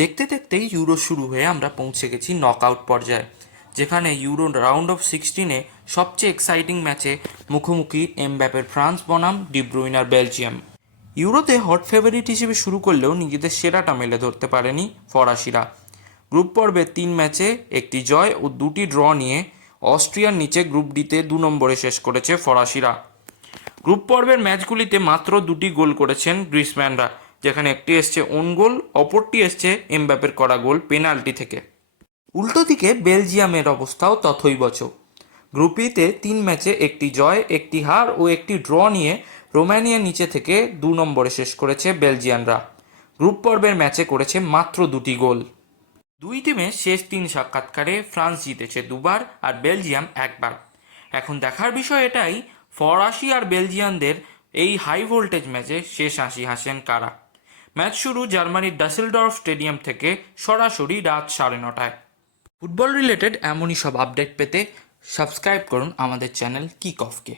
দেখতে দেখতেই ইউরো শুরু হয়ে আমরা পৌঁছে গেছি নকআউট পর্যায়ে, যেখানে ইউরো রাউন্ড অফ 16-এ সবচেয়ে এক্সাইটিং ম্যাচে মুখোমুখি এমবাপ্পের ফ্রান্স বনাম ডি ব্রুইনার বেলজিয়াম। ইউরোতে হট ফেভারিট হিসেবে শুরু করলেও নিজেদের সেরাটা মেলে ধরতে পারেনি ফরাসিরা। গ্রুপ পর্বে 3 ম্যাচে একটি জয় ও 2টি ড্র নিয়ে অস্ট্রিয়ার নিচে গ্রুপ ডিতে 2 নম্বরে শেষ করেছে ফরাসিরা। গ্রুপ পর্বের ম্যাচগুলিতে মাত্র 2টি গোল করেছেন গ্রিজম্যানরা, যেখানে একটি এসছে ওন গোল, অপরটি এসছে এমবাপ্পের করা গোল পেনাল্টি থেকে। উল্টো দিকে বেলজিয়ামের অবস্থাও তথৈবচ। গ্রুপ ইতে 3 ম্যাচে একটি জয়, একটি হার ও একটি ড্র নিয়ে রোমানিয়া নিচে থেকে 2 নম্বরে শেষ করেছে বেলজিয়ানরা। গ্রুপ পর্বের ম্যাচে করেছে মাত্র 2টি গোল। দুই টিমের শেষ 3 সাক্ষাৎকারে ফ্রান্স জিতেছে 2বার আর বেলজিয়াম 1বার। এখন দেখার বিষয় এটাই, ফরাসি আর বেলজিয়ানদের এই হাই ভোল্টেজ ম্যাচে শেষ হাসি হাসেন কারা। ম্যাচ শুরু জার্মানির ডাসেলডর্ফ স্টেডিয়াম থেকে সরাসরি রাত 9:30টায়। ফুটবল রিলেটেড এমনই সব আপডেট পেতে সাবস্ক্রাইব করুন আমাদের চ্যানেল কিক অফকে।